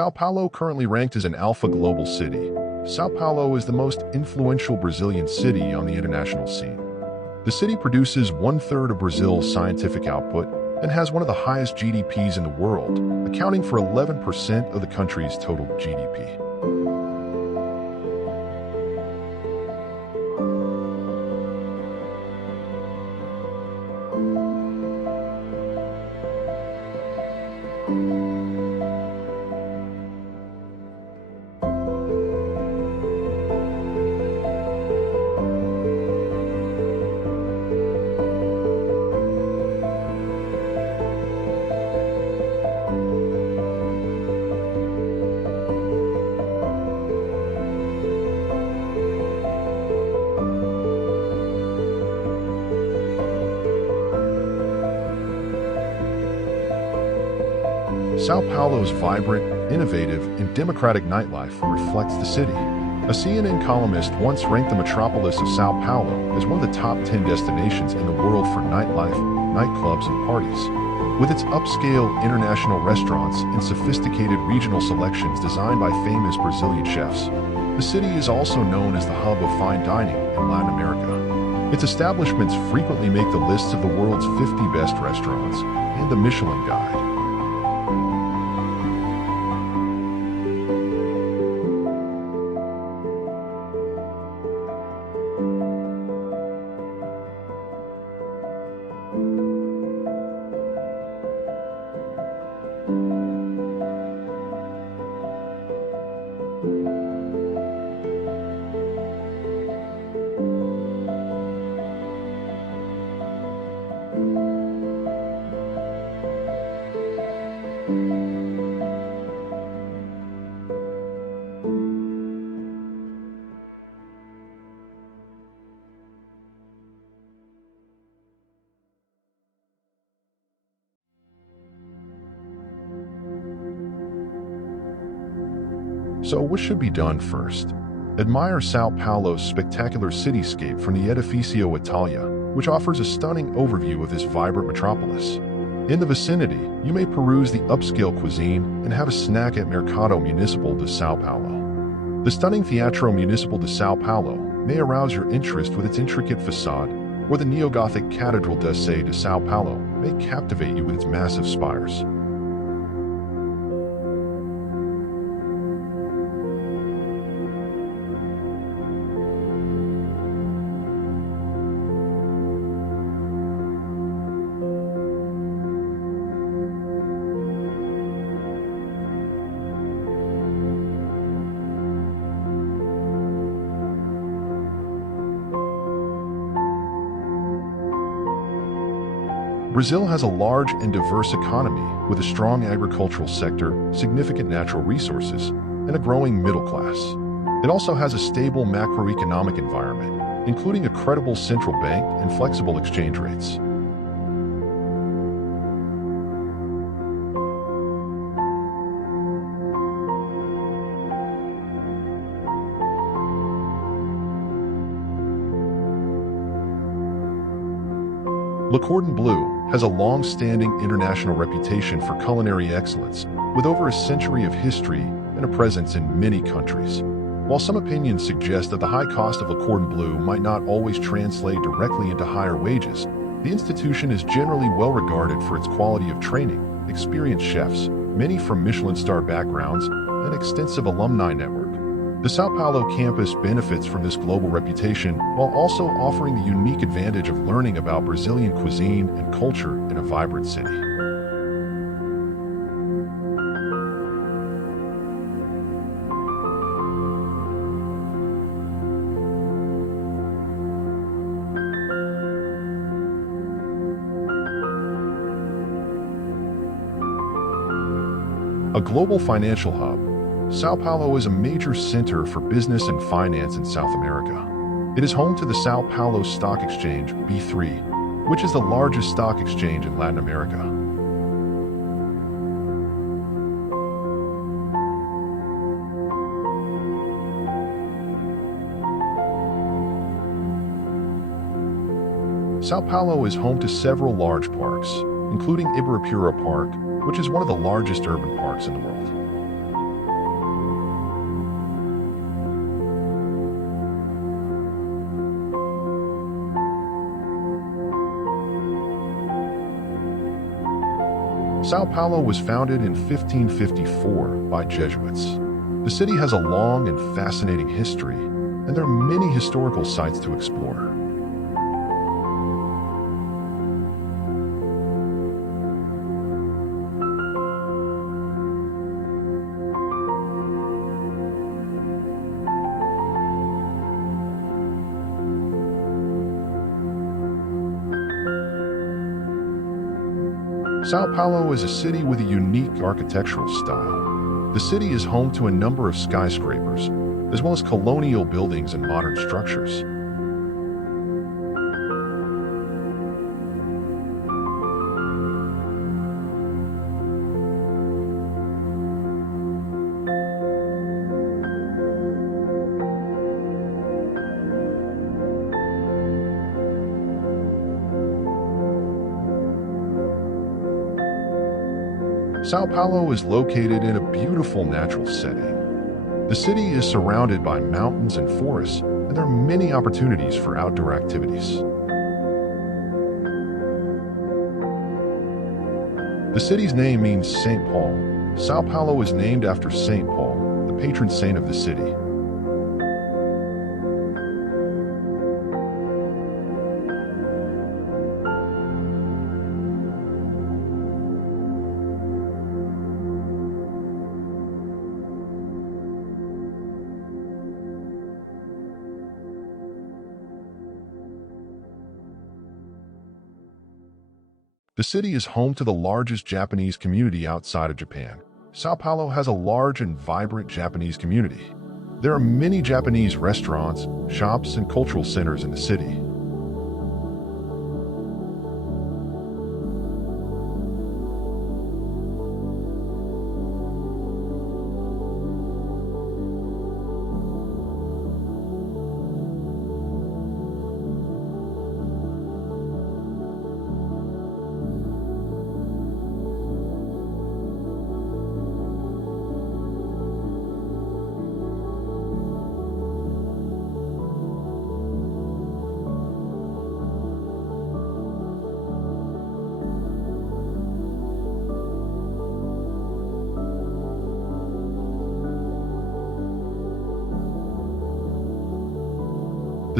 Sao Paulo, currently ranked as an Alpha Global City, Sao Paulo is the most influential Brazilian city on the international scene. The city produces one-third of Brazil's scientific output and has one of the highest GDPs in the world, accounting for 11% of the country's total GDP. Sao Paulo's vibrant, innovative, and democratic nightlife reflects the city. A CNN columnist once ranked the metropolis of Sao Paulo as one of the top 10 destinations in the world for nightlife, nightclubs, and parties. With its upscale international restaurants and sophisticated regional selections designed by famous Brazilian chefs, the city is also known as the hub of fine dining in Latin America. Its establishments frequently make the lists of the world's 50 best restaurants and the Michelin Guide. So what should be done first? Admire Sao Paulo's spectacular cityscape from the Edifício Itália, which offers a stunning overview of this vibrant metropolis. In the vicinity, you may peruse the upscale cuisine and have a snack at Mercado Municipal de São Paulo. The stunning Teatro Municipal de São Paulo may arouse your interest with its intricate facade, or the neo-Gothic Catedral de São Paulo may captivate you with its massive spires. Brazil has a large and diverse economy with a strong agricultural sector, significant natural resources, and a growing middle class. It also has a stable macroeconomic environment, including a credible central bank and flexible exchange rates. Le Cordon Bleu has a long-standing international reputation for culinary excellence, with over a century of history and a presence in many countries. While some opinions suggest that the high cost of Le Cordon Bleu might not always translate directly into higher wages, the institution is generally well regarded for its quality of training, experienced chefs, many from Michelin-star backgrounds, and extensive alumni network. The Sao Paulo campus benefits from this global reputation while also offering the unique advantage of learning about Brazilian cuisine and culture in a vibrant city. A global financial hub, Sao Paulo is a major center for business and finance in South America. It is home to the Sao Paulo Stock Exchange, B3, which is the largest stock exchange in Latin America. Sao Paulo is home to several large parks, including Ibirapuera Park, which is one of the largest urban parks in the world. Sao Paulo was founded in 1554 by Jesuits. The city has a long and fascinating history, and there are many historical sites to explore. Sao Paulo is a city with a unique architectural style. The city is home to a number of skyscrapers, as well as colonial buildings and modern structures. Sao Paulo is located in a beautiful natural setting. The city is surrounded by mountains and forests, and there are many opportunities for outdoor activities. The city's name means St. Paul. Sao Paulo is named after St. Paul, the patron saint of the city. The city is home to the largest Japanese community outside of Japan. Sao Paulo has a large and vibrant Japanese community. There are many Japanese restaurants, shops, and cultural centers in the city.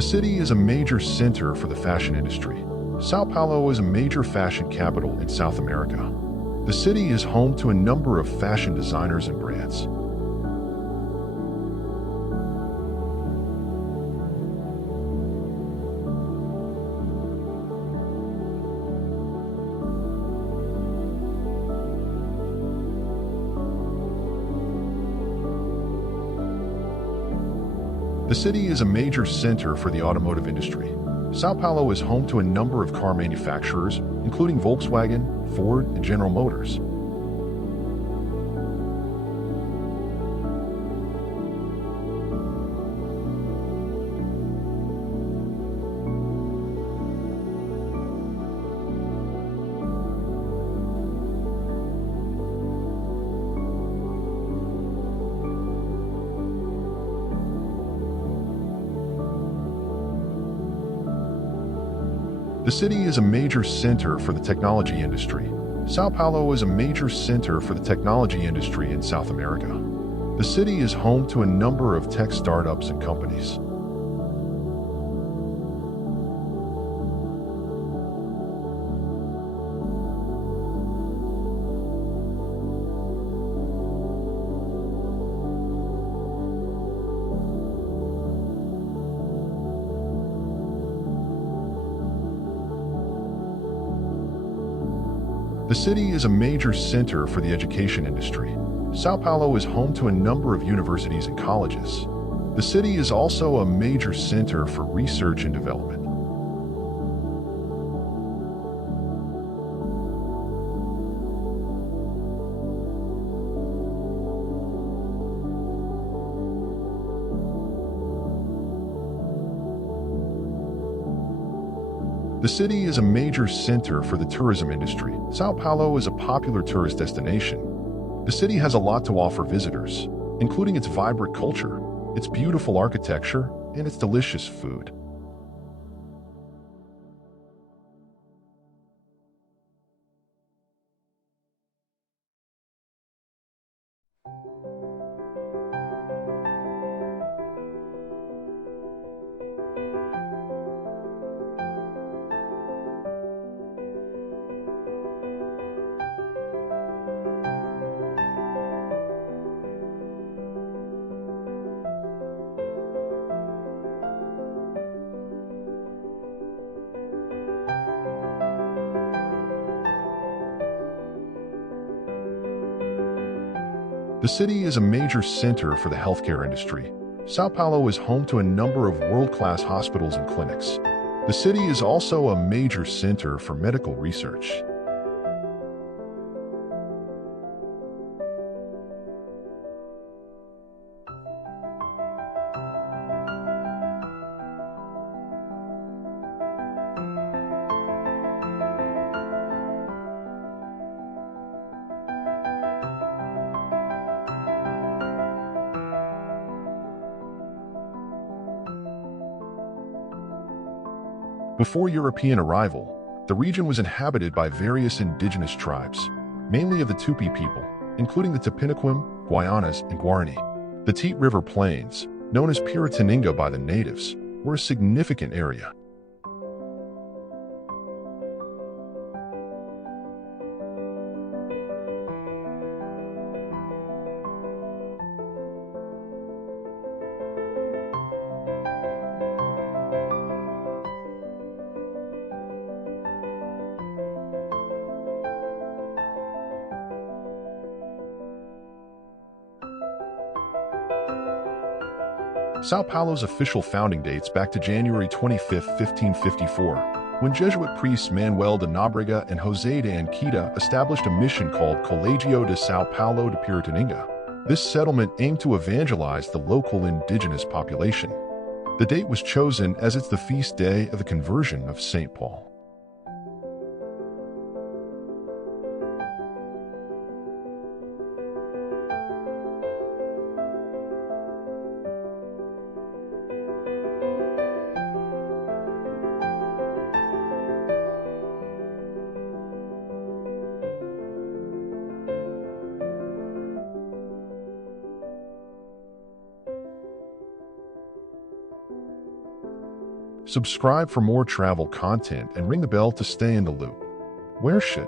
The city is a major center for the fashion industry. Sao Paulo is a major fashion capital in South America. The city is home to a number of fashion designers and brands. The city is a major center for the automotive industry. Sao Paulo is home to a number of car manufacturers, including Volkswagen, Ford, and General Motors. The city is a major center for the technology industry. Sao Paulo is a major center for the technology industry in South America. The city is home to a number of tech startups and companies. The city is a major center for the education industry. Sao Paulo is home to a number of universities and colleges. The city is also a major center for research and development. The city is a major center for the tourism industry. Sao Paulo is a popular tourist destination. The city has a lot to offer visitors, including its vibrant culture, its beautiful architecture, and its delicious food. The city is a major center for the healthcare industry. Sao Paulo is home to a number of world-class hospitals and clinics. The city is also a major center for medical research. Before European arrival, the region was inhabited by various indigenous tribes, mainly of the Tupi people, including the Tupiniquim, Guayanas, and Guarani. The Teet River Plains, known as Piratininga by the natives, were a significant area. Sao Paulo's official founding dates back to January 25, 1554, when Jesuit priests Manuel de Nóbrega and José de Anchieta established a mission called Colegio de Sao Paulo de Piratininga. This settlement aimed to evangelize the local indigenous population. The date was chosen as it's the feast day of the conversion of St. Paul. Subscribe for more travel content and ring the bell to stay in the loop. Where should